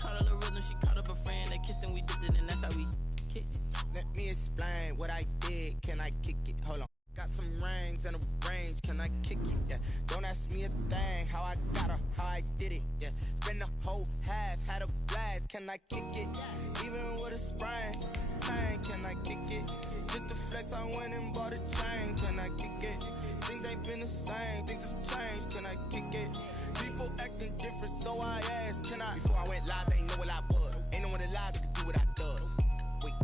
caught a little rhythm, she caught up a friend. They kissed and we dipped it, and that's how we kicked it. Let me explain what I did. Can I kick it? Hold on. Got some rings and a range. Can I kick it? Yeah. Don't ask me a thing. How I got her, how I did it. Yeah. Spend the whole half, had a blast. Can I kick it? Even with a sprain. Bang, can I kick it? Just the flex, I went and bought a chain. Can I kick it? Things ain't been the same. Things have changed. Can I kick it? People acting different, so I asked, can I? Before I went live, they ain't know what I was. Ain't no one alive that could do what I does. Wait.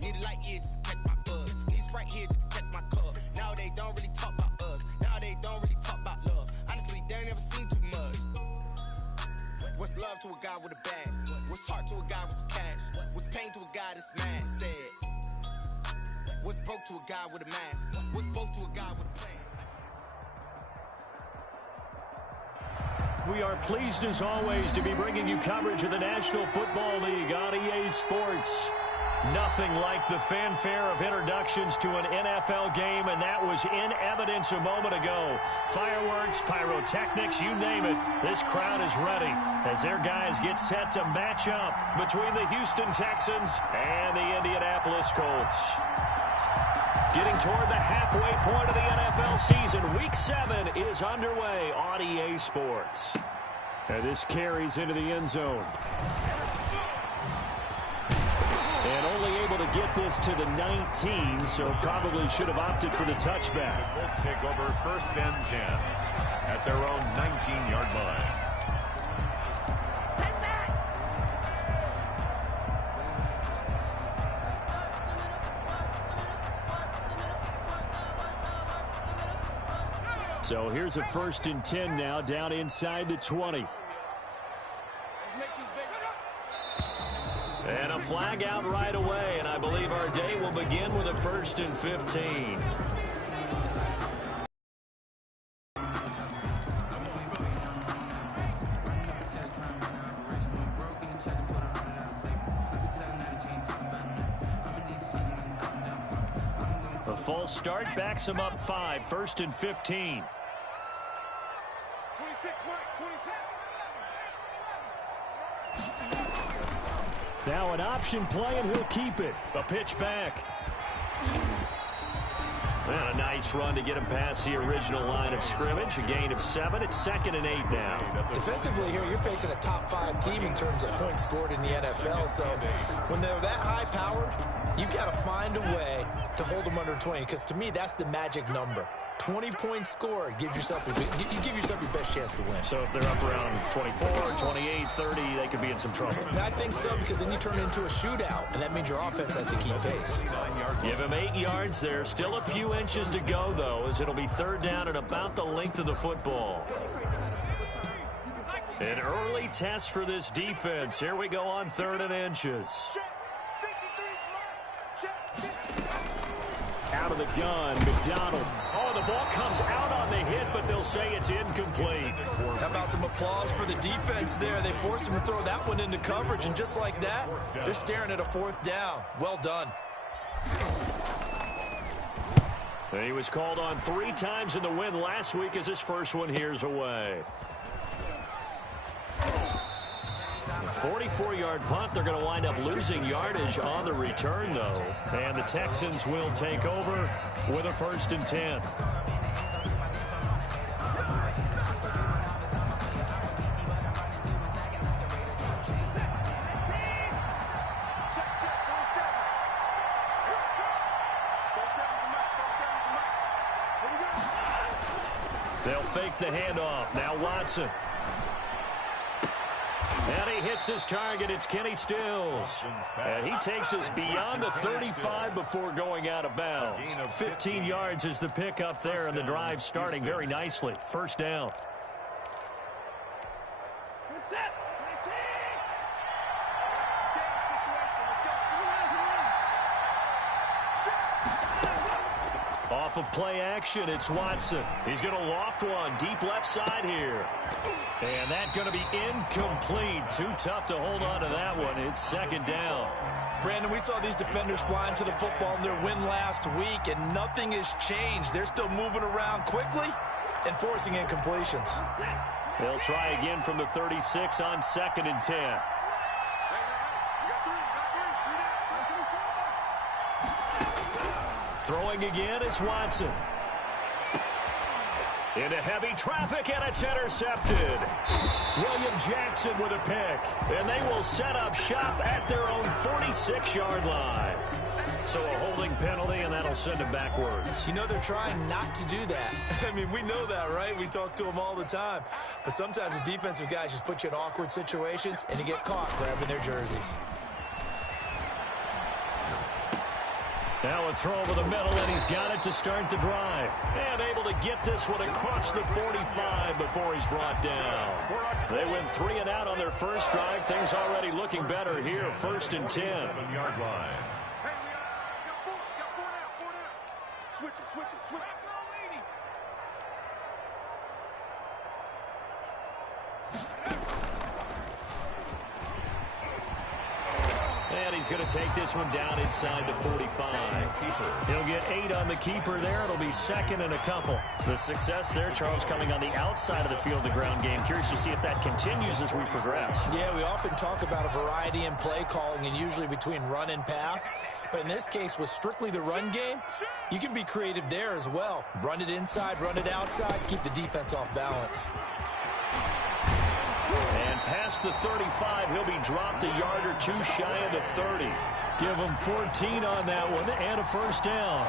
Need a light year just to catch my buzz. Need Sprite here just to catch my cup. Now they don't really talk about us. Now they don't really talk about love. Honestly, they ain't never seen too much. What's love to a guy with a bag? What's heart to a guy with some cash? What's pain to a guy that's mad? Said. What's broke to a guy with a mask? What's both to a guy with a plan? We are pleased as always to be bringing you coverage of the National Football League on EA Sports. Nothing like the fanfare of introductions to an NFL game, and that was in evidence a moment ago. Fireworks, pyrotechnics, you name it. This crowd is ready as their guys get set to match up between the Houston Texans and the Indianapolis Colts. Getting toward the halfway point of the NFL season, Week 7 is underway on EA Sports. And this carries into the end zone. And only able to get this to the 19, so probably should have opted for the touchback. Colts take over 1st and 10 at their own 19-yard line. So here's a 1st and 10 now, down inside the 20. And a flag out right away, and I believe our day will begin with a 1st and 15. A false start backs him up 5, 1st and 15. 26, Mike, 26. Now an option play, and he'll keep it. A pitch back. And a nice run to get him past the original line of scrimmage. A gain of 7. It's 2nd and 8 now. Defensively here, you're facing a top 5 team in terms of points scored in the NFL. So when they're that high powered, you got to find a way to hold them under 20. Because to me, that's the magic number. 20 points scored, you give yourself your best chance to win. So if they're up around 24, 28, 30, they could be in some trouble. I think so, because then you turn it into a shootout, and that means your offense has to keep pace. Give him 8 yards there. Still a few inches to go, though, as it'll be 3rd down and about the length of the football. An early test for this defense. Here we go on 3rd and inches. Out of the gun, McDonald. Oh, the ball comes out on the hit, but they'll say it's incomplete. How about some applause for the defense there? They forced him to throw that one into coverage, and just like that, they're staring at a 4th down. Well done. He was called on 3 times in the win last week as his first one here's away. 44-yard punt. They're going to wind up losing yardage on the return, though. And the Texans will take over with a 1st and 10. They'll fake the handoff. Now Watson. And he hits his target. It's Kenny Stills. And he takes us beyond the 35 before going out of bounds. 15 yards is the pickup there, and the drive starting very nicely. 1st down. Off of play action, it's Watson. He's going to loft one deep left side here. And that's going to be incomplete. Too tough to hold on to that one. It's 2nd down. Brandon, we saw these defenders flying to the football in their win last week, and nothing has changed. They're still moving around quickly and forcing incompletions. They'll try again from the 36 on 2nd and 10. Throwing again is Watson. Into heavy traffic, and it's intercepted. William Jackson with a pick. And they will set up shop at their own 46-yard line. So a holding penalty, and that'll send them backwards. You know, they're trying not to do that. I mean, we know that, right? We talk to them all the time. But sometimes the defensive guys just put you in awkward situations, and you get caught grabbing their jerseys. Now a throw over the middle, and he's got it to start the drive. And able to get this one across the 45 before he's brought down. They went 3 and out on their first drive. Things already looking better here, 1st and 10. 7-yard line. Switch it. And he's going to take this one down inside the 45. He'll get 8 on the keeper there. It'll be 2nd and a couple. The success there, Charles, coming on the outside of the field, the ground game. Curious to see if that continues as we progress. Yeah, we often talk about a variety in play calling and usually between run and pass. But in this case, with strictly the run game, you can be creative there as well. Run it inside, run it outside, keep the defense off balance. And past the 35, he'll be dropped a yard or 2 shy of the 30. Give him 14 on that one and a first down.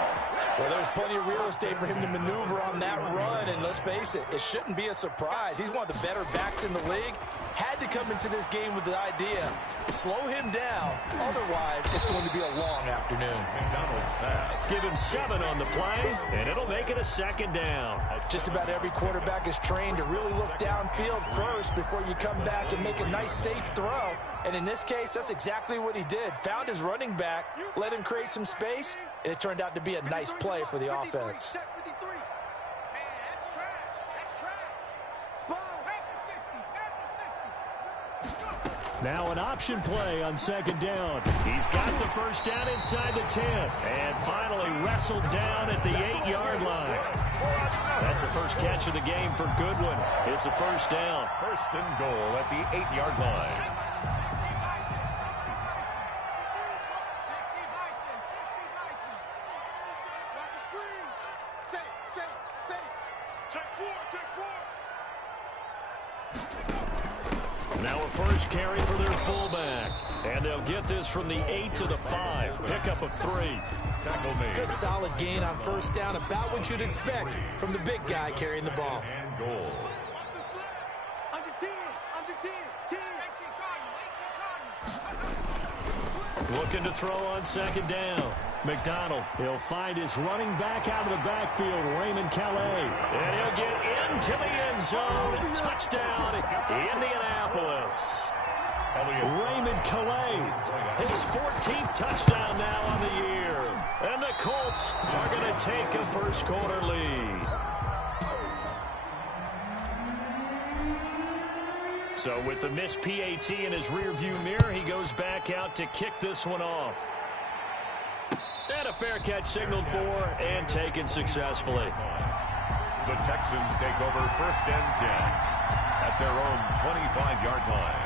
Well, there's plenty of real estate for him to maneuver on that run, and let's face it, it shouldn't be a surprise. He's one of the better backs in the league. Had to come into this game with the idea, slow him down, otherwise it's going to be a long afternoon. McDonald's pass. Give him 7 on the play, and it'll make it a 2nd down. Just about every quarterback is trained to really look downfield first before you come back and make a nice, safe throw. And in this case, that's exactly what he did. Found his running back, let him create some space, and it turned out to be a nice play for the offense. Now an option play on 2nd down. He's got the first down inside the 10. And finally wrestled down at the 8-yard line. That's the first catch of the game for Goodwin. It's a first down. 1st and goal at the 8-yard line. Now a first carry for their fullback. And they'll get this from the 8 to the 5. Pickup of 3. Tackle made. Good solid gain on first down, about what you'd expect from the big guy carrying the ball. And goal. Under 10. Looking to throw on 2nd down. McDonald, he'll find his running back out of the backfield, Raymond Calais. And he'll get into the end zone. Touchdown, Indianapolis. Raymond Calais, his 14th touchdown now on the year. And the Colts are going to take a first quarter lead. So with the missed PAT in his rearview mirror, he goes back out to kick this one off. And a fair catch signaled for and taken successfully. The Texans take over 1st and 10 at their own 25-yard line.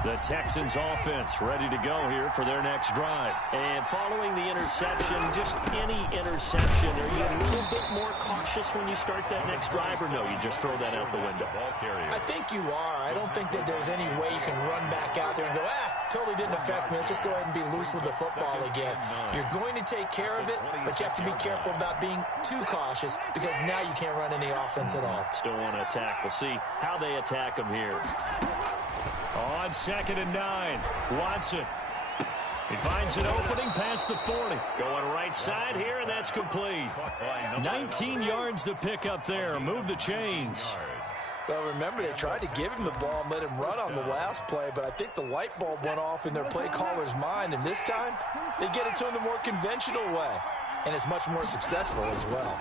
The Texans offense ready to go here for their next drive. And following the interception, just any interception, are you a little bit more cautious when you start that next drive, or no, you just throw that out the window? I think you are. I don't think that there's any way you can run back out there and go, totally didn't affect me. Let's just go ahead and be loose with the football again. You're going to take care of it, but you have to be careful about being too cautious because now you can't run any offense at all. Still want to attack. We'll see how they attack them here. On 2nd and 9, Watson. He finds an opening past the 40. Going right side here, and that's complete. 19 yards to pick up there. Move the chains. Well, remember, they tried to give him the ball and let him run on the last play, but I think the light bulb went off in their play caller's mind, and this time they get it to him the more conventional way, and it's much more successful as well.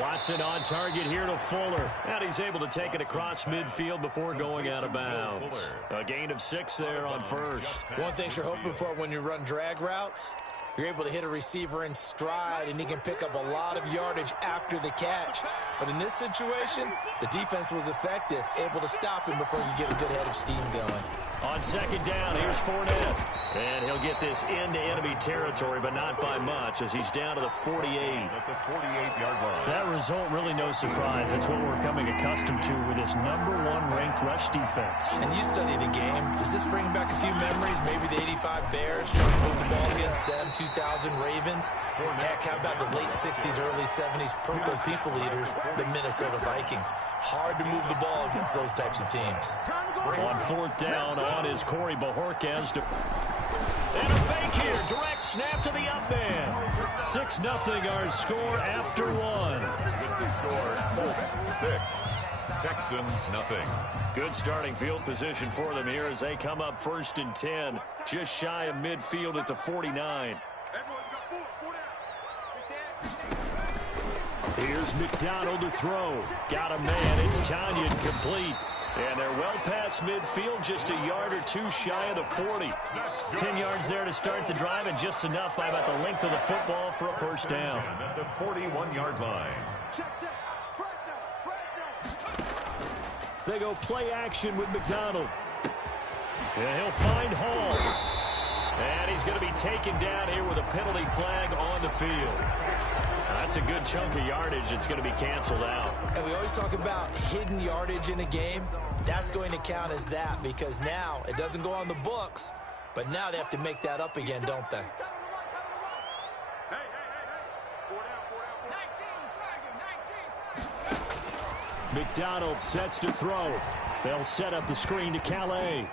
Watson on target here to Fuller. And he's able to take it across midfield before going out of bounds. A gain of 6 there on first. One thing you're hoping for when you run drag routes, You're able to hit a receiver in stride, and he can pick up a lot of yardage after the catch. But in this situation, the defense was effective, able to stop him before you get a good head of steam going. On second down, here's Fournette. And he'll get this into enemy territory, but not by much, as he's down to the 48. At the 48-yard line. That result, really no surprise. That's what we're coming accustomed to with this #1 ranked rush defense. And you study the game. Does this bring back a few memories? Maybe the 85 Bears trying to move the ball against them, 2000 Ravens. Heck, how about the late 60s, early 70s Purple People Eaters, the Minnesota Vikings? Hard to move the ball against those types of teams. On fourth down, on is Corey Bojorquez. And a fake here. Direct snap to the up man. 6-0 our score after one. With the score, Colts 6, Texans 0. Good starting field position for them here as they come up 1st and 10. Just shy of midfield at the 49. Here's McDonald to throw. Got a man. It's Tanyan complete. And they're well past midfield, just a yard or two shy of the 40. 10 yards there to start the drive, and just enough by about the length of the football for a first down. At the 41-yard line. They go play action with McDonald. And he'll find Hall. And he's going to be taken down here with a penalty flag on the field. That's a good chunk of yardage. It's going to be canceled out. And we always talk about hidden yardage in a game. That's going to count as that because now it doesn't go on the books, but now they have to make that up again, don't they? McDonald sets to throw. They'll set up the screen to Calais.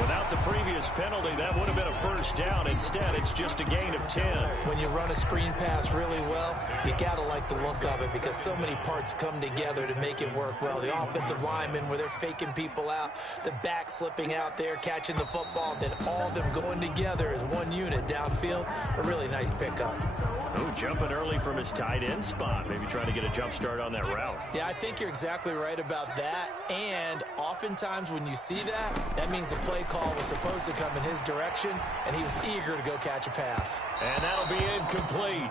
Without the previous penalty, that would have been a first down. Instead, it's just a gain of 10. When you run a screen pass really well, you got to like the look of it because so many parts come together to make it work well. The offensive linemen, where they're faking people out, the back slipping out there, catching the football, then all of them going together as one unit downfield. A really nice pickup. Oh, jumping early from his tight end spot. Maybe trying to get a jump start on that route. Yeah, I think you're exactly right about that. And oftentimes when you see that, that means the play call was supposed to come in his direction, and he was eager to go catch a pass. And that'll be incomplete.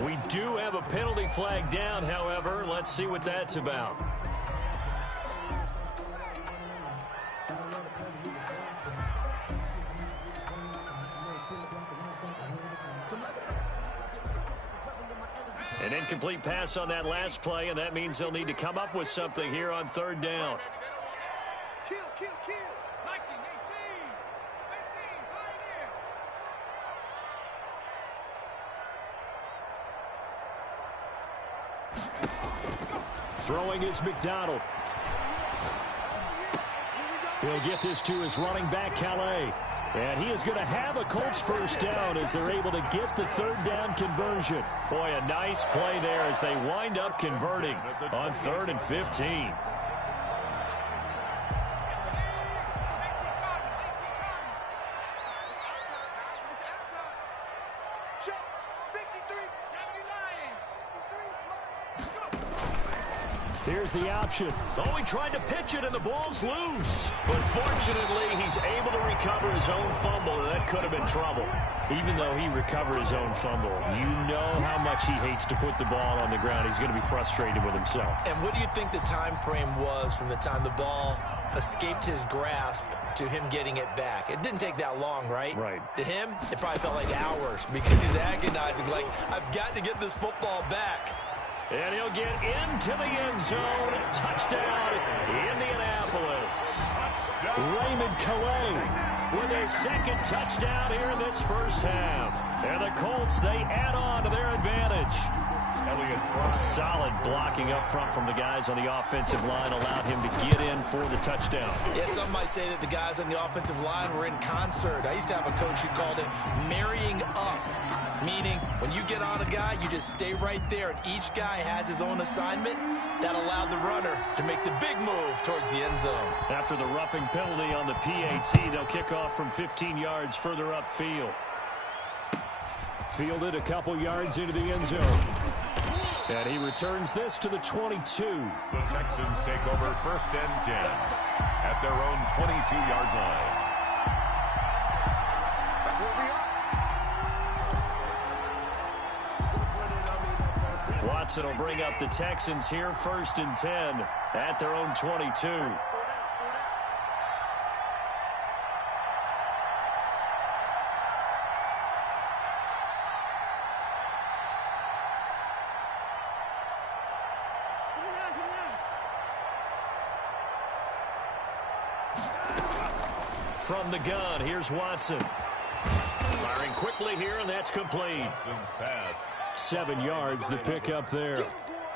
We do have a penalty flag down, however. Let's see what that's about. An incomplete pass on that last play, and that means they'll need to come up with something here on third down. Kill. 19, 18, Throwing is McDonald. He'll get this to his running back, Calais. And he is going to have a Colts first down as they're able to get the third down conversion. Boy, a nice play there as they wind up converting on 3rd and 15. Here's the option. Oh, he tried to pitch it, and the ball's loose. But fortunately, he's able to recover his own fumble, and that could have been trouble. Even though he recovered his own fumble, you know how much he hates to put the ball on the ground. He's going to be frustrated with himself. And what do you think the time frame was from the time the ball escaped his grasp to him getting it back? It didn't take that long, right? Right. To him, it probably felt like hours because he's agonizing, like, I've got to get this football back. And he'll get into the end zone. Touchdown, Indianapolis. Raymond Calais with their second touchdown here in this first half. And the Colts, they add on to their advantage. Solid blocking up front from the guys on the offensive line allowed him to get in for the touchdown. Yeah, some might say that the guys on the offensive line were in concert. I used to have a coach who called it marrying up. Meaning, when you get on a guy, you just stay right there, and each guy has his own assignment. That allowed the runner to make the big move towards the end zone. After the roughing penalty on the PAT, they'll kick off from 15 yards further upfield. Fielded a couple yards into the end zone. And he returns this to the 22. The Texans take over 1st and 10 at their own 22-yard line. Watson will bring up the Texans here, 1st and 10 at their own 22. From the gun, here's Watson. Firing quickly here, and that's complete. 7 yards, the pick up there.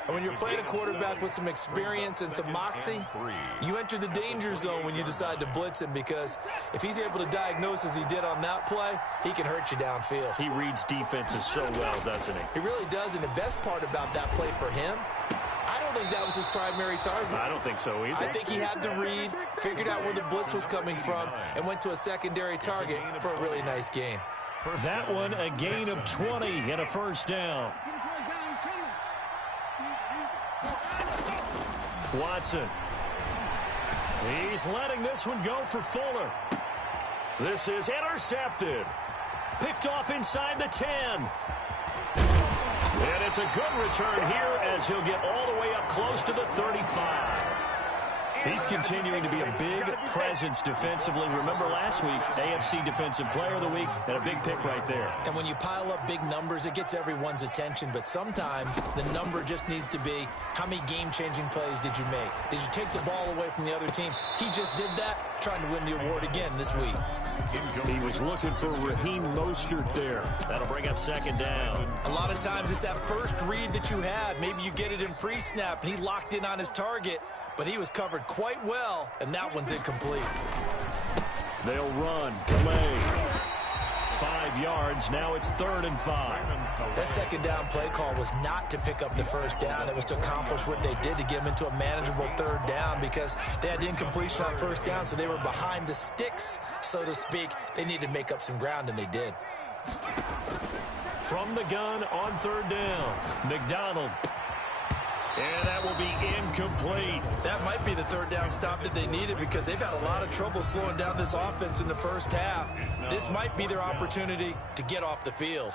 And when you're playing a quarterback with some experience and some moxie, you enter the danger zone when you decide to blitz him, because if he's able to diagnose as he did on that play, he can hurt you downfield. He reads defenses so well, doesn't he? He really does, and the best part about that play for him, I don't think that was his primary target. I don't think so either. I think he had the read, figured out where the blitz was coming from, and went to a secondary target for a really nice gain. That one, a gain of 20 and a 1st down. Watson. He's letting this one go for Fuller. This is intercepted. Picked off inside the 10. And it's a good return here as he'll get all the way up close to the 35. He's continuing to be a big presence defensively. Remember last week, AFC Defensive Player of the Week, and a big pick right there. And when you pile up big numbers, it gets everyone's attention. But sometimes the number just needs to be, how many game-changing plays did you make? Did you take the ball away from the other team? He just did that, trying to win the award again this week. He was looking for Raheem Mostert there. That'll bring up 2nd down. A lot of times it's that first read that you had. Maybe you get it in pre-snap, and he locked in on his target. But he was covered quite well, and that one's incomplete. They'll run. Delay. 5 yards. Now it's 3rd and 5. That 2nd down play call was not to pick up the 1st down. It was to accomplish what they did to get them into a manageable 3rd down, because they had incompletion on 1st down, so they were behind the sticks, so to speak. They needed to make up some ground, and they did. From the gun on 3rd down. McDonald. And that will be incomplete. That might be the 3rd down stop that they needed, because they've had a lot of trouble slowing down this offense in the 1st half. This might be their opportunity to get off the field.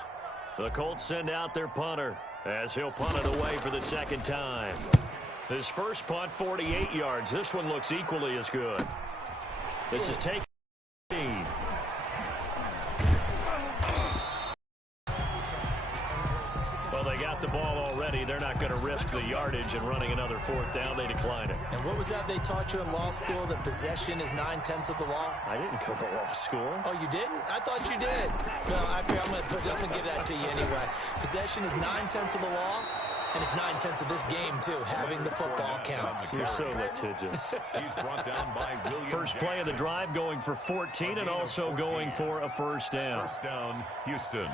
The Colts send out their punter as he'll punt it away for the 2nd time. His first punt, 48 yards. This one looks equally as good. This is taken. Well, they got the ball already. They're not going to risk the yardage and running another 4th down. They decline it. And what was that they taught you in law school, that possession is 9/10 of the law? I didn't go to law school. Oh, you didn't? I thought you did. Well, I'm going to give that to you anyway. Possession is 9/10 of the law, and it's 9/10 of this game, too. Having the football counts. You're so litigious. He's brought down by William First play of the drive, going for 14 and also going for a 1st down. 1st down, Houston.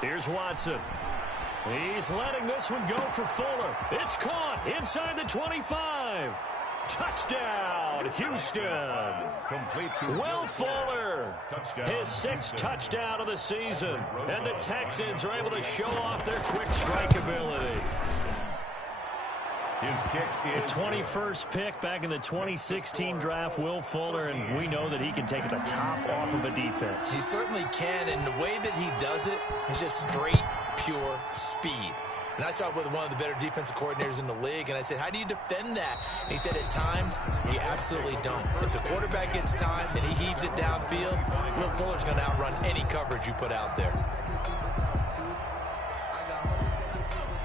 Here's Watson. He's letting this one go for Fuller. It's caught inside the 25. Touchdown, Houston. Complete to Will Fuller. Touchdown. His 6th touchdown of the season. And the Texans are able to show off their quick strike ability. His kick is The 21st pick back in the 2016 draft, Will Fuller, and we know that he can take the top off of a defense. He certainly can, and the way that he does it is just straight, pure speed. And I saw it with one of the better defensive coordinators in the league, and I said, how do you defend that? And he said, at times, you absolutely don't. If the quarterback gets time and he heaves it downfield, Will Fuller's going to outrun any coverage you put out there.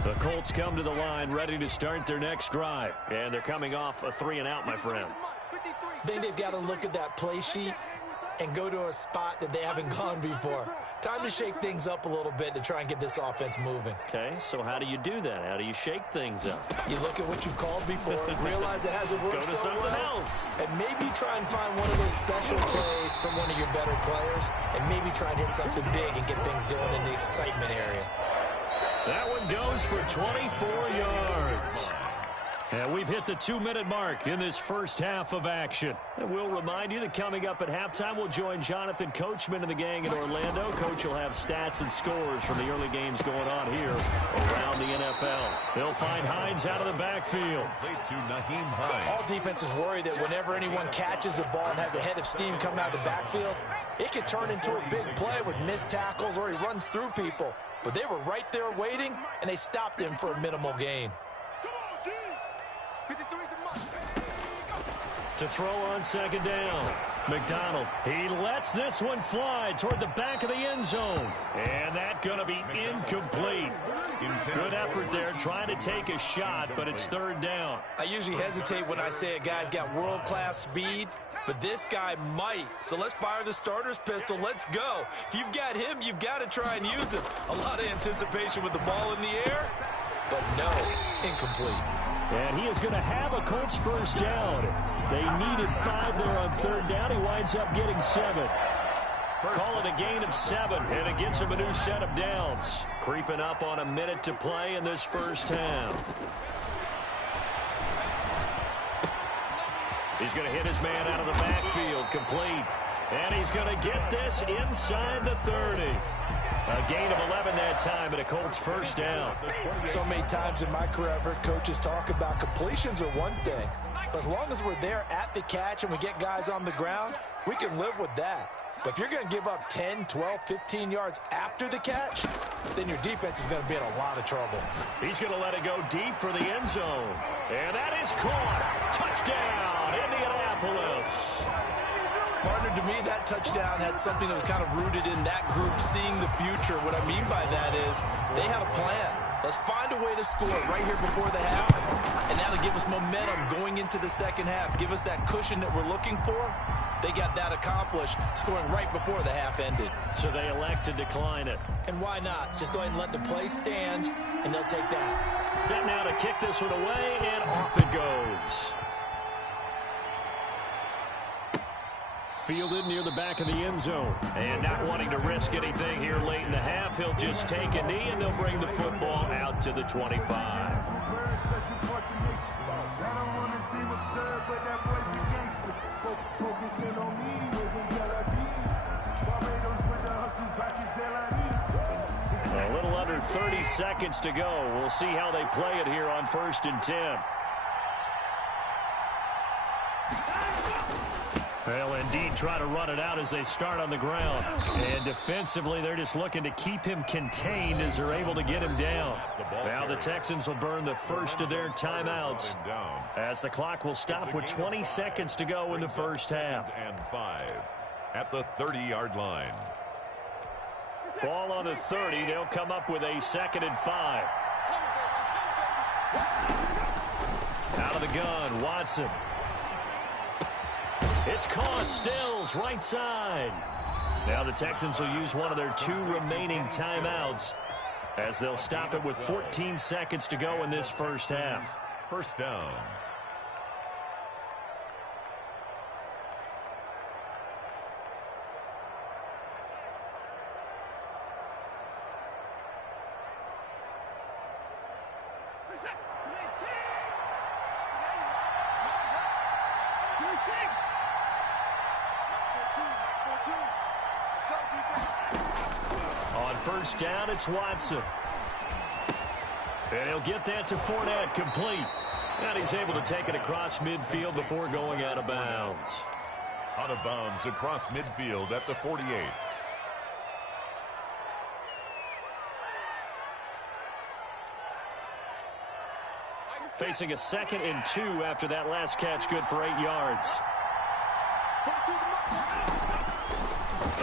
The Colts come to the line ready to start their next drive. And they're coming off a 3-and-out, my friend. I think they've got to look at that play sheet and go to a spot that they haven't gone before. Time to shake things up a little bit to try and get this offense moving. Okay, so how do you do that? How do you shake things up? You look at what you've called before, realize it hasn't worked Go to so something well, else. and maybe try and find one of those special plays from one of your better players, and maybe try and hit something big and get things going in the excitement area. That one goes for 24 yards. And we've hit the 2-minute mark in this first half of action. And we'll remind you that coming up at halftime, we'll join Jonathan Coachman and the gang in Orlando. Coach will have stats and scores from the early games going on here around the NFL. They'll find Hines out of the backfield. To Naheem Hines. All defenses worry that whenever anyone catches the ball and has a head of steam coming out of the backfield, it could turn into a big play with missed tackles or he runs through people. But they were right there waiting, and they stopped him for a minimal gain. To throw on second down. McDonald, he lets this one fly toward the back of the end zone. And that's going to be incomplete. Good effort there trying to take a shot, but it's third down. I usually hesitate when I say a guy's got world-class speed, but this guy might. So let's fire the starter's pistol. Let's go. If you've got him, you've got to try and use him. A lot of anticipation with the ball in the air, but no, incomplete. And he is going to have a Colts first down. They needed 5 there on third down. He winds up getting 7. Call it a gain of 7, and it gets him a new set of downs. Creeping up on a minute to play in this first half. He's going to hit his man out of the backfield, complete. And he's going to get this inside the 30. A gain of 11 that time, and a Colts first down. So many times in my career, I've heard coaches talk about completions are one thing. But as long as we're there at the catch and we get guys on the ground, we can live with that. But if you're going to give up 10, 12, 15 yards after the catch, then your defense is going to be in a lot of trouble. He's going to let it go deep for the end zone. And that is caught. Touchdown, Indianapolis. Partner, to me, that touchdown had something that was kind of rooted in that group seeing the future. What I mean by that is they had a plan. Let's find a way to score right here before the half, and that'll give us momentum going into the second half. Give us that cushion that we're looking for. They got that accomplished, scoring right before the half ended. So they elect to decline it. And why not? Just go ahead and let the play stand, and they'll take that. Set now to kick this one away, and off it goes. Fielded near the back of the end zone. And not wanting to risk anything here late in the half, he'll just take a knee, and they'll bring the football out to the 25. A little under 30 seconds to go. We'll see how they play it here on 1st and 10. They'll indeed try to run it out as they start on the ground. And defensively, they're just looking to keep him contained as they're able to get him down. Now the Texans will burn the first of their timeouts as the clock will stop with 20 seconds to go in the first half. And 5 at the 30-yard line. Ball on the 30. They'll come up with a 2nd and 5. Out of the gun, Watson. It's caught. Stills, right side. Now the Texans will use one of their 2 remaining timeouts as they'll stop it with 14 seconds to go in this first half. First down. On first down, it's Watson. And he'll get that to Fournette, complete. And he's able to take it across midfield before going out of bounds. Out of bounds across midfield at the 48. Facing a 2nd and 2 after that last catch, good for 8 yards.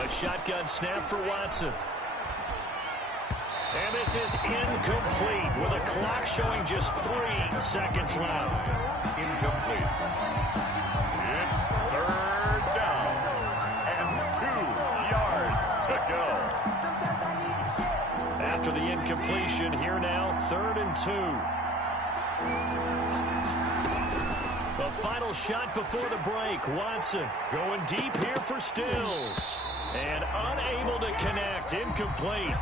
A shotgun snap for Watson. And this is incomplete with a clock showing just 3 seconds left. Incomplete. It's 3rd down and 2 yards to go. After the incompletion, here now, 3rd and 2. The final shot before the break. Watson going deep here for Stills. And unable to connect. Incomplete.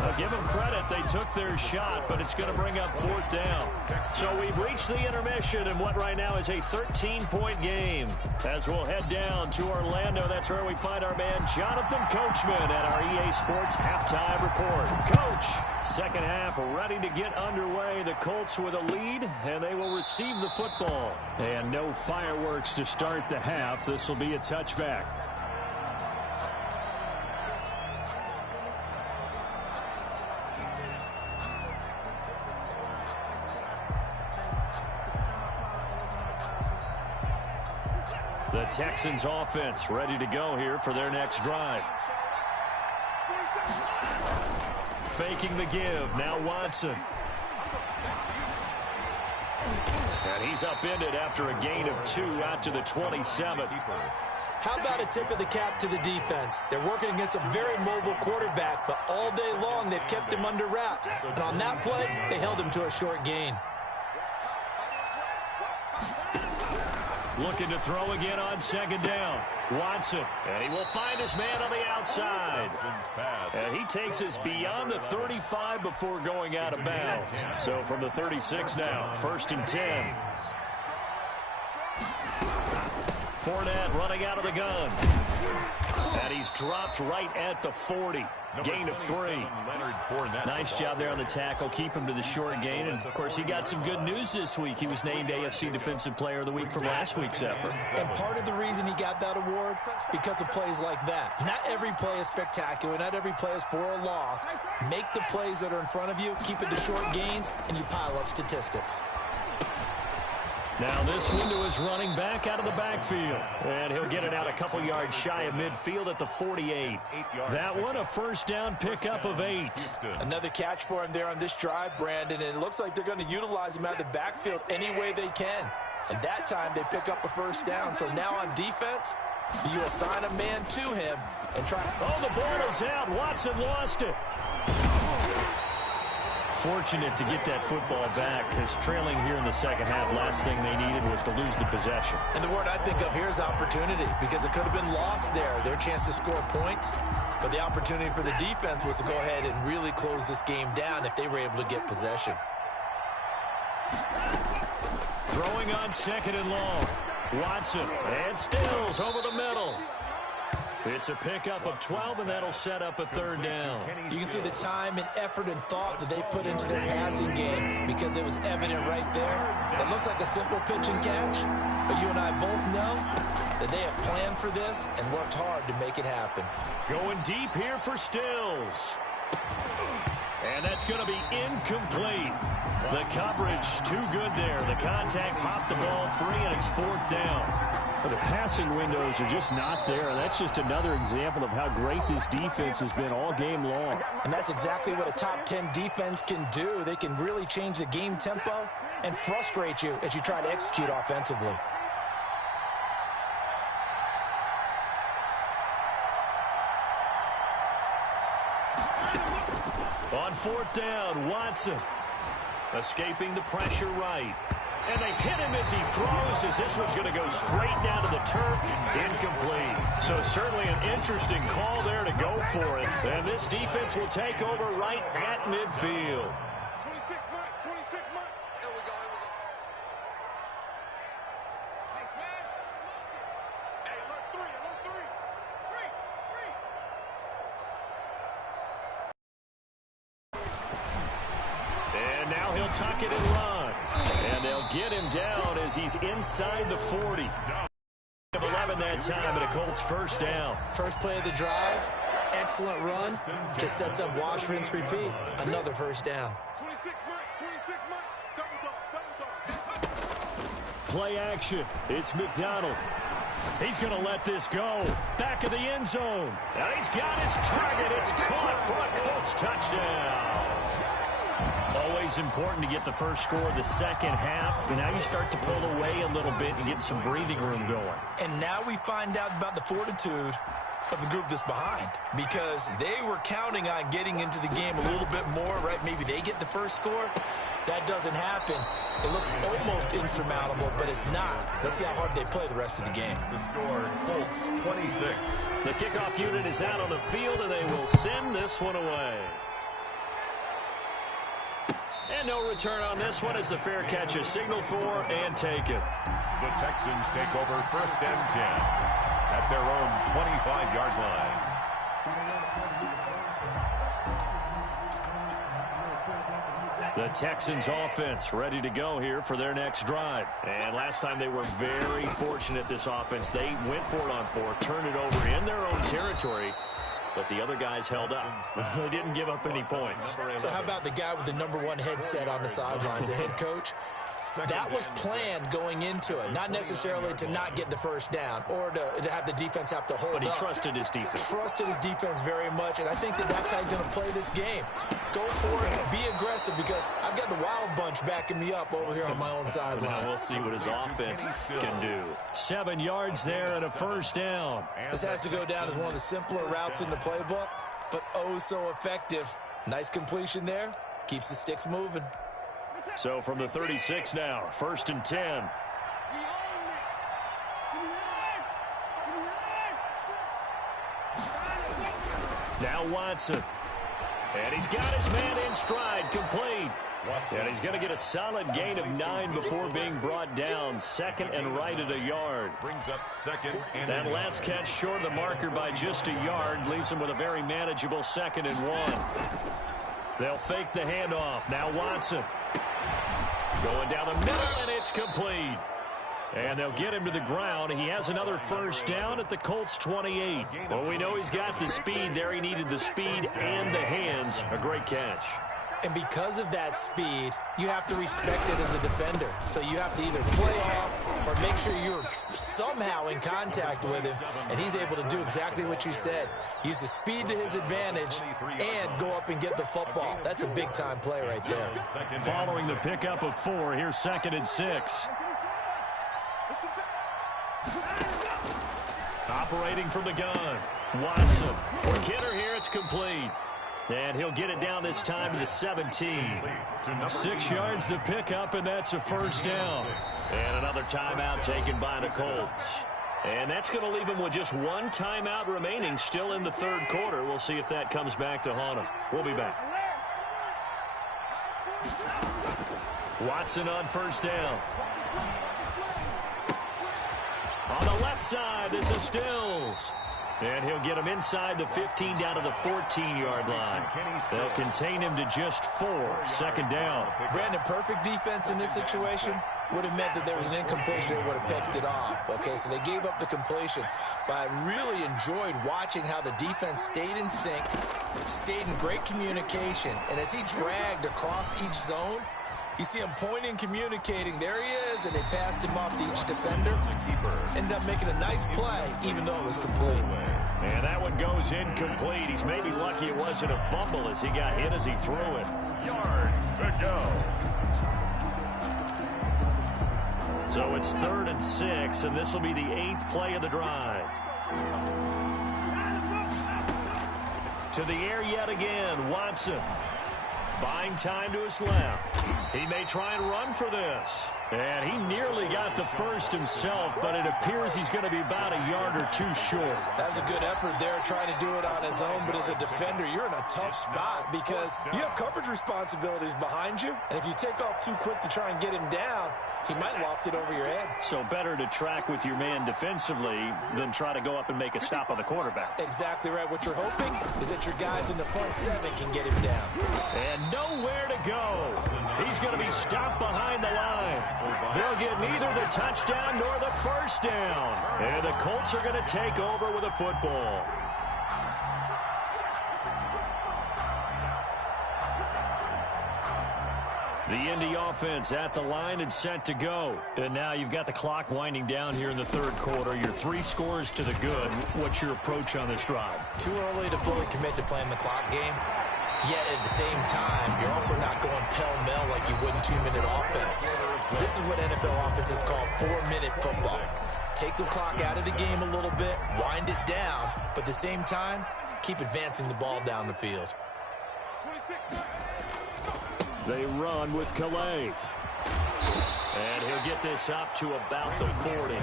I'll give them credit. They took their shot, but it's going to bring up 4th down. So we've reached the intermission in what right now is a 13-point game. As we'll head down to Orlando, that's where we find our man Jonathan Coachman at our EA Sports Halftime Report. Coach, second half ready to get underway. The Colts with a lead, and they will receive the football. And no fireworks to start the half. This will be a touchback. The Texans offense ready to go here for their next drive. Faking the give. Now Watson. And he's upended after a gain of 2 out to the 27. How about a tip of the cap to the defense? They're working against a very mobile quarterback, but all day long they've kept him under wraps. And on that play, they held him to a short gain. Looking to throw again on second down. Watson, and he will find his man on the outside. And he takes us beyond the 35 before going out of bounds. So from the 36 now, 1st and 10. Fournette running out of the gun. And he's dropped right at the 40. Gain of 3. Nice job there on the tackle. Keep him to the short gain. And, of course, he got some good news this week. He was named AFC Defensive Player of the Week from last week's effort. And part of the reason he got that award, because of plays like that. Not every play is spectacular. Not every play is for a loss. Make the plays that are in front of you, keep it to short gains, and you pile up statistics. Now this window is running back out of the backfield. And he'll get it out a couple yards shy of midfield at the 48. That one a first down pickup of 8. Another catch for him there on this drive, Brandon. And it looks like they're going to utilize him out of the backfield any way they can. And that time they pick up a first down. So now on defense, you assign a man to him and try. Oh, the ball is out. Watson lost it. Fortunate to get that football back, because trailing here in the second half, last thing they needed was to lose the possession. And the word I think of here is opportunity, because it could have been lost there, their chance to score points. But the opportunity for the defense was to go ahead and really close this game down if they were able to get possession. Throwing on second and long. Watson and Stills over the middle. It's a pickup of 12, and that'll set up a third down. You can see the time and effort and thought that they put into their passing game, because it was evident right there. It looks like a simple pitch and catch, but you and I both know that they have planned for this and worked hard to make it happen. Going deep here for Stills. And that's going to be incomplete. The coverage too good there. The contact popped the ball free, and it's 4th down. The passing windows are just not there. That's just another example of how great this defense has been all game long. And that's exactly what a top 10 defense can do. They can really change the game tempo and frustrate you as you try to execute offensively. On 4th down, Watson escaping the pressure right. And they hit him as he throws, as this one's going to go straight down to the turf. Incomplete. So certainly an interesting call there to go for it. And this defense will take over right at midfield. 26 Mike. Here we go. Hey, smash. Hey, look, three. And now he'll tuck it and run. And they'll get him down as he's inside the 40. Of 11 that time, and a Colts first down. First play of the drive, excellent run. Just sets up wash, rinse, repeat. Another first down. 26 Mike. Double dog. Play action. It's McDonald. He's going to let this go. Back of the end zone. And he's got his target. It's caught for a Colts touchdown. Always important to get the first score of the second half. And now you start to pull away a little bit and get some breathing room going. And now we find out about the fortitude of the group that's behind, because they were counting on getting into the game a little bit more, right? Maybe they get the first score. that doesn't happen, it looks almost insurmountable, but it's not. Let's see how hard they play the rest of the game. The score, Colts 26. The kickoff unit is out on the field, and they will send this one away. And no return on this one as the fair catch is signaled for and taken. The Texans take over 1st and 10 at their own 25-yard line. The Texans offense ready to go here for their next drive. And last time they were very fortunate, this offense. They went for it on 4, turned it over in their own territory, but the other guys held up. They didn't give up any points. So how about the guy with the #1 headset on the sidelines, the head coach? That was planned going into it, not necessarily to not get the first down or to have the defense have to hold up. But he trusted his defense. Trusted his defense very much, and I think that's how he's going to play this game. Go for it, be aggressive, because I've got the wild bunch backing me up over here on my own sideline. Now we'll see what his offense can do. 7 yards there and a first down. This has to go down as one of the simpler routes in the playbook, but oh so effective. Nice completion there. Keeps the sticks moving. So from the 36 now, 1st and 10. Now Watson. And he's got his man in stride, complete. And he's going to get a solid gain of 9 before being brought down. 2nd and right at a yard. Brings up 2nd and that last catch short of the marker by just a yard leaves him with a very manageable 2nd and 1. They'll fake the handoff. Now Watson. Going down the middle, and it's complete. And they'll get him to the ground. He has another first down at the Colts 28. Well, we know he's got the speed there. He needed the speed and the hands. A great catch. And because of that speed, you have to respect it as a defender. So you have to either play off or make sure you're somehow in contact with him. And he's able to do exactly what you said. Use the speed to his advantage and go up and get the football. That's a big-time play right there. Following the pickup of 4, here's 2nd and 6. Operating from the gun. Watson. For Kidder here, it's complete. And he'll get it down this time to the 17. 6 yards the pickup, and that's a first down. And another timeout taken by the Colts. And that's going to leave him with just 1 timeout remaining still in the 3rd quarter. We'll see if that comes back to haunt him. We'll be back. Watson on first down. On the left side, this is Stills. And he'll get him inside the 15 down to the 14-yard line. They'll contain him to just 4. 2nd down. Brandon, perfect defense in this situation would have meant that there was an incompletion that would have picked it off. Okay, so they gave up the completion. But I really enjoyed watching how the defense stayed in sync, stayed in great communication. And as he dragged across each zone, you see him pointing, communicating. There he is, and they passed him off to each defender. Ended up making a nice play, even though it was complete. And that one goes incomplete. He's maybe lucky it wasn't a fumble as he got hit as he threw it. yards to go. So it's 3rd and 6, and this will be the 8th play of the drive. To the air yet again, Watson. Buying time to his left. He may try and run for this. And he nearly got the first himself, but it appears he's going to be about a yard or 2 short. That was a good effort there, trying to do it on his own. But as a defender, you're in a tough spot because you have coverage responsibilities behind you. And if you take off too quick to try and get him down, he might loft it over your head. So better to track with your man defensively than try to go up and make a stop on the quarterback. Exactly right. What you're hoping is that your guys in the front 7 can get him down. And nowhere to go. He's going to be stopped behind the line. They'll get neither the touchdown nor the first down. And the Colts are going to take over with a football. The Indy offense at the line and set to go. And now you've got the clock winding down here in the 3rd quarter. Your 3 scores to the good. What's your approach on this drive? Too early to fully commit to playing the clock game. Yet at the same time, you're also not going pell-mell like you would in 2-minute offense. This is what NFL offenses call 4-minute football. Take the clock out of the game a little bit, wind it down, but at the same time, keep advancing the ball down the field. They run with Calais. And he'll get this up to about the 40.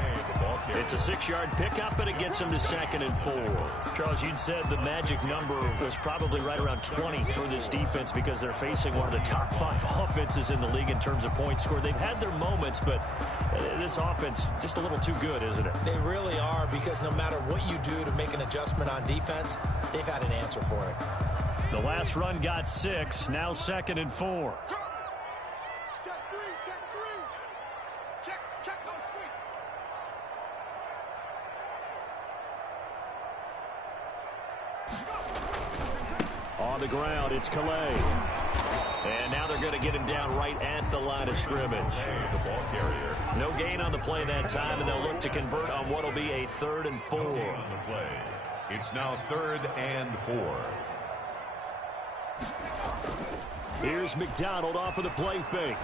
It's a 6-yard pickup, and it gets him to 2nd and 4. Charles, you'd said the magic number was probably right around 20 for this defense because they're facing one of the top 5 offenses in the league in terms of points scored. They've had their moments, but this offense just a little too good, isn't it? They really are, because no matter what you do to make an adjustment on defense, they've had an answer for it. The last run got 6, now 2nd and 4. On the ground, it's Calais. And now they're going to get him down right at the line of scrimmage. The ball carrier. No gain on the play that time, and they'll look to convert on what will be a 3rd and 4. No gain on the play. It's now 3rd and 4. Here's McDonald off of the play fake.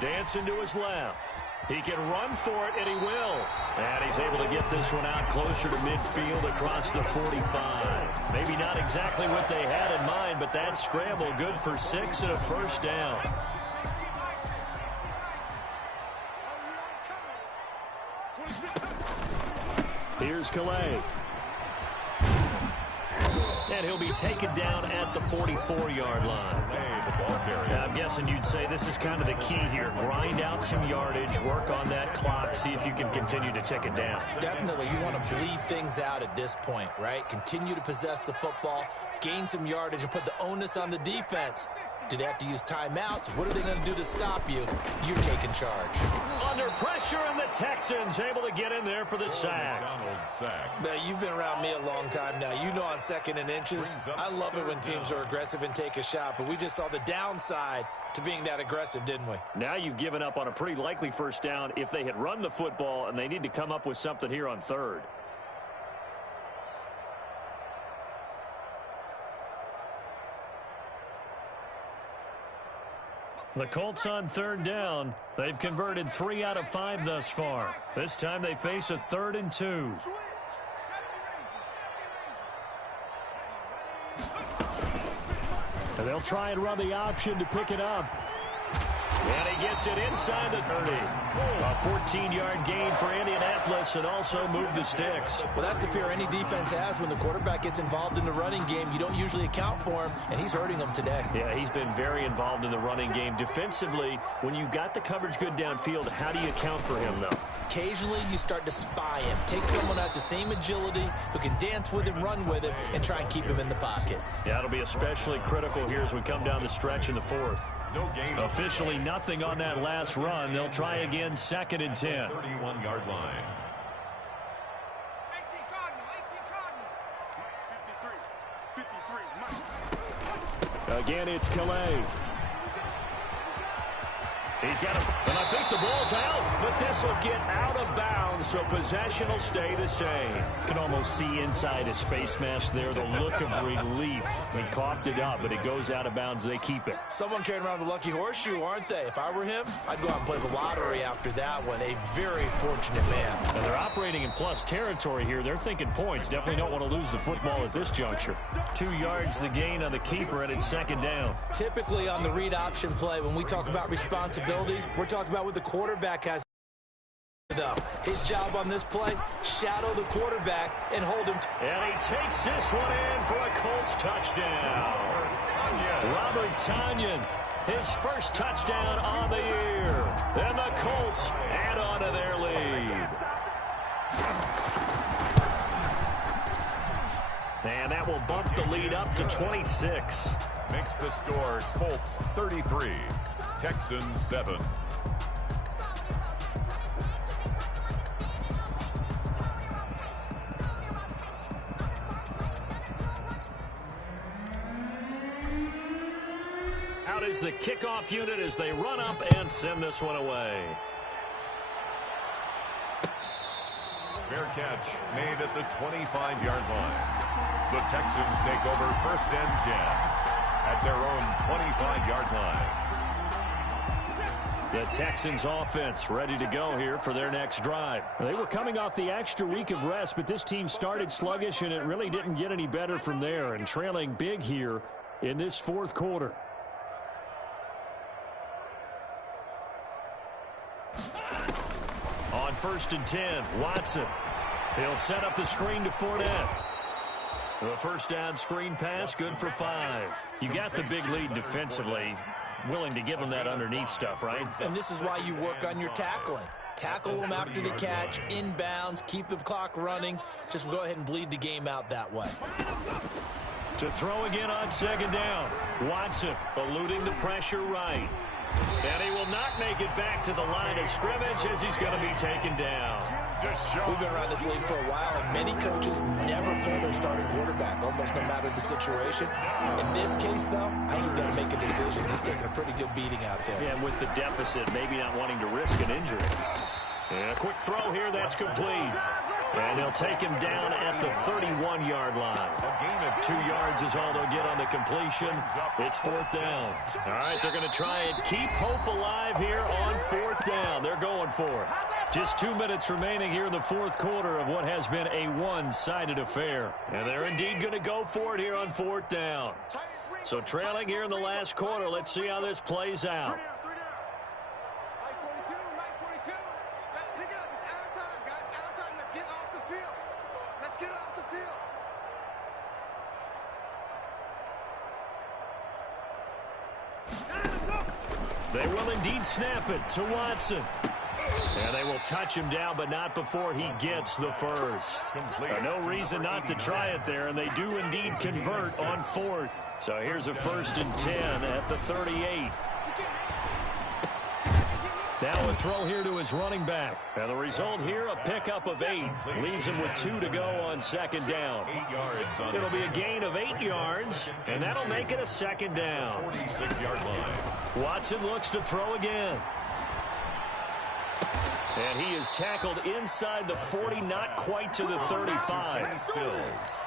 Dancing to his left. He can run for it, and he will. And he's able to get this one out closer to midfield across the 45. Maybe not exactly what they had in mind, but that scramble good for 6 and a 1st down. Here's Calais. And he'll be taken down at the 44-yard line. Now, I'm guessing you'd say this is kind of the key here. Grind out some yardage, work on that clock, see if you can continue to tick it down. Definitely, you want to bleed things out at this point, right? Continue to possess the football, gain some yardage, and put the onus on the defense. Do they have to use timeouts? What are they going to do to stop you? You're taking charge. Under pressure, and the Texans able to get in there for the sack. Now, you've been around me a long time now. You know on 2nd and inches, I love it when teams are aggressive and take a shot, but we just saw the downside to being that aggressive, didn't we? Now you've given up on a pretty likely 1st down if they had run the football, and they need to come up with something here on 3rd. The Colts on 3rd down. They've converted 3 out of 5 thus far. This time they face a 3rd and 2. And they'll try and run the option to pick it up. And he gets it inside the 30. A 14-yard gain for Indianapolis, and also move the sticks. Well, that's the fear any defense has when the quarterback gets involved in the running game. You don't usually account for him, and he's hurting them today. Yeah, he's been very involved in the running game. Defensively, when you got the coverage good downfield, how do you account for him, though? Occasionally, you start to spy him. Take someone that has the same agility, who can dance with him, run with him, and try and keep him in the pocket. Yeah, it'll be especially critical here as we come down the stretch in the 4th. No gain. Officially nothing on that last run. They'll try again 2nd and 10. 31-yard line. 18 Cardinal, 53, Mike. Again, it's Calais. He's got it, and I think the ball's out, but this will get out of bounds, so possession will stay the same. You can almost see inside his face mask there the look of relief. He coughed it up, but it goes out of bounds. They keep it. Someone carrying around the lucky horseshoe, aren't they? If I were him, I'd go out and play the lottery after that one. A very fortunate man. And they're operating in plus territory here. They're thinking points. Definitely don't want to lose the football at this juncture. 2 yards the gain on the keeper, and it's 2nd down. Typically on the read option play, when we talk about responsibilities, we're talking about what the quarterback has. His job on this play, shadow the quarterback and hold him. And he takes this one in for a Colts touchdown. Robert Tonyan, his 1st touchdown on the year. And the Colts add on to their lead. And that will bump the lead up to 26. Makes the score Colts 33, Texans 7. Out is the kickoff unit as they run up and send this one away. Fair catch made at the 25-yard line. The Texans take over 1st and 10 at their own 25-yard line. The Texans offense ready to go here for their next drive. They were coming off the extra week of rest, but this team started sluggish, and it really didn't get any better from there, and trailing big here in this fourth quarter. On 1st and 10, Watson. He'll set up the screen to Fournette. The first down screen pass, good for 5. You got the big lead defensively. Willing to give them that underneath stuff, right? And this is why you work on your tackling. Tackle them after the catch, inbounds, keep the clock running. Just go ahead and bleed the game out that way. To throw again on 2nd down. Watson eluding the pressure right. And he will not make it back to the line of scrimmage as he's going to be taken down. We've been around this league for a while, and many coaches never pull their starting quarterback, almost no matter the situation. In this case, though, I think he's got to make a decision. He's taking a pretty good beating out there. Yeah, and with the deficit, maybe not wanting to risk an injury. And a quick throw here, that's complete. And they'll take him down at the 31-yard line. 2 yards is all they'll get on the completion. It's 4th down. All right, they're going to try and keep hope alive here on 4th down. They're going for it. Just 2 minutes remaining here in the fourth quarter of what has been a one-sided affair. And they're indeed going to go for it here on 4th down. So trailing here in the last quarter, let's see how this plays out. They will indeed snap it to Watson. And they will touch him down, but not before he gets the first. No reason not to try it there, and they do indeed convert on 4th. So here's a 1st and 10 at the 38. Now a throw here to his running back. And the result here, a pickup of 8. Leaves him with 2 to go on 2nd down. It'll be a gain of 8 yards, and that'll make it a 2nd down. 46-yard line. Watson looks to throw again. And he is tackled inside the 40, not quite to the 35.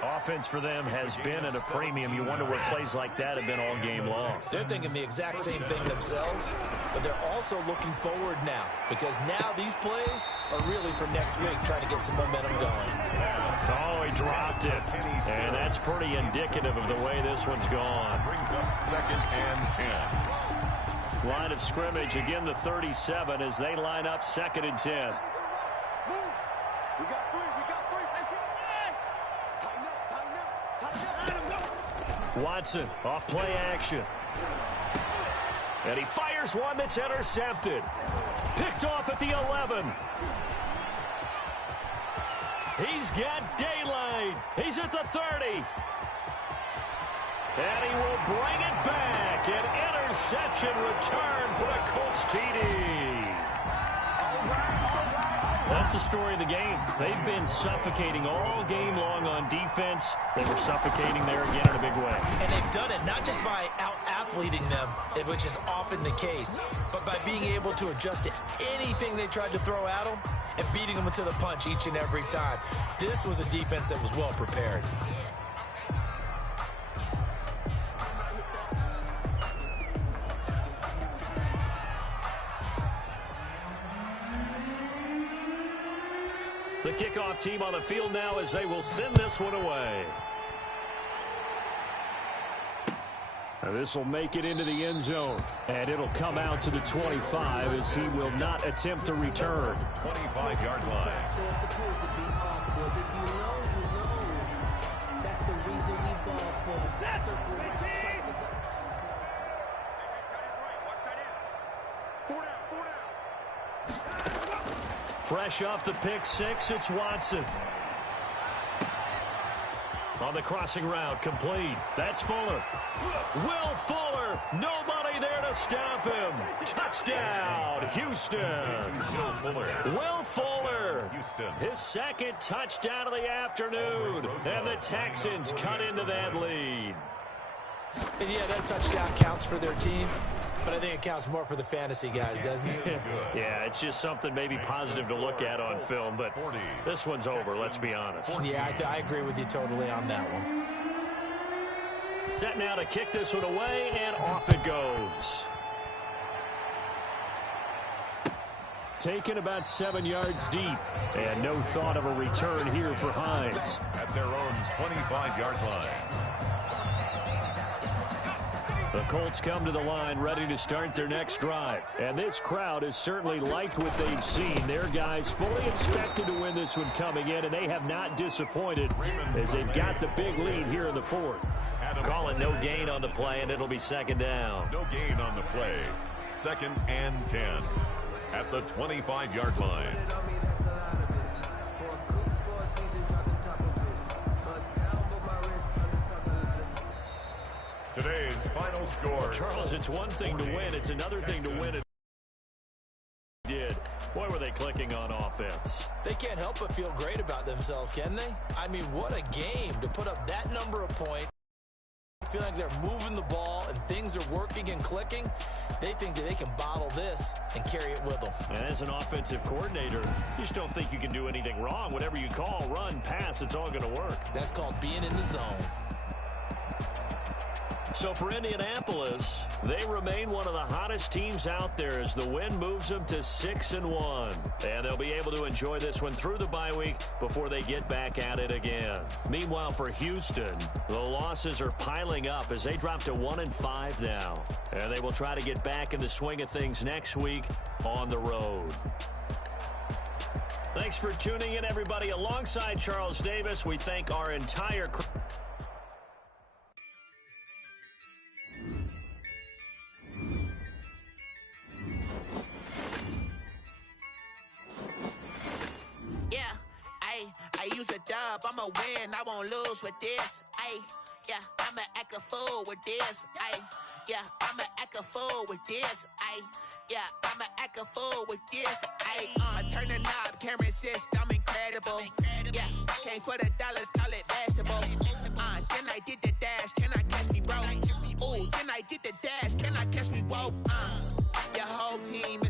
Offense for them has been at a premium. You wonder what plays like that have been all game long. They're thinking the exact same thing themselves, but they're also looking forward now, because now these plays are really for next week, trying to get some momentum going. Oh, he dropped it. And that's pretty indicative of the way this one's gone. Brings up 2nd and 10. Line of scrimmage, again the 37 as they line up 2nd and 10. We got 3. Tighten up. Watson off play action. And he fires one that's intercepted. Picked off at the 11. He's got daylight. He's at the 30. And he will bring it back. An interception return for a Colts TD. That's the story of the game. They've been suffocating all game long on defense. They were suffocating there again in a big way. And they've done it not just by out-athleting them, which is often the case, but by being able to adjust to anything they tried to throw at them and beating them to the punch each and every time. This was a defense that was well prepared. The kickoff team on the field now as they will send this one away. This will make it into the end zone, and it'll come out to the 25 as he will not attempt to return. 25-yard line. Fresh off the pick six, it's Watson. On the crossing route, complete. That's Fuller. Will Fuller. Nobody there to stop him. Touchdown, Houston. Will Fuller. His second touchdown of the afternoon. And the Texans cut into that lead. And yeah, that touchdown counts for their team, but I think it counts more for the fantasy guys, doesn't it? Yeah, it's just something maybe positive to look at on film, but this one's over, let's be honest. Yeah, I agree with you totally on that one. Set now to kick this one away, and off it goes. taken about 7 yards deep. And no thought of a return here for Hines. At their own 25-yard line. The Colts come to the line ready to start their next drive. And this crowd has certainly liked what they've seen. Their guys fully expected to win this one coming in, and they have not disappointed as they've got the big lead here in the fourth. Call it no gain on the play, and it'll be second down. No gain on the play. 2nd and 10 at the 25-yard line. Today's final score. Charles, it's one thing to win. It's another thing to win it. Boy, were they clicking on offense. They can't help but feel great about themselves, can they? I mean, what a game to put up that number of points. Feel like they're moving the ball and things are working and clicking. They think that they can bottle this and carry it with them. And as an offensive coordinator, you just don't think you can do anything wrong. Whatever you call, run, pass, it's all going to work. That's called being in the zone. So for Indianapolis, they remain one of the hottest teams out there as the win moves them to 6-1. And they'll be able to enjoy this one through the bye week before they get back at it again. Meanwhile, for Houston, the losses are piling up as they drop to 1-5 now. And they will try to get back in the swing of things next week on the road. Thanks for tuning in, everybody. Alongside Charles Davis, we thank our entire crew. I use a dub, I'ma win, I won't lose with this. Yeah, I'ma act a fool with this. Yeah, I'ma act a fool with this. Yeah, I'ma act a fool with this. I turn the knob, can't resist, I'm incredible. Yeah, came for the dollars, call it vegetable. Then I did the dash, can I catch me, bro? Ooh, then I did the dash, can I catch me, whoa? Your whole team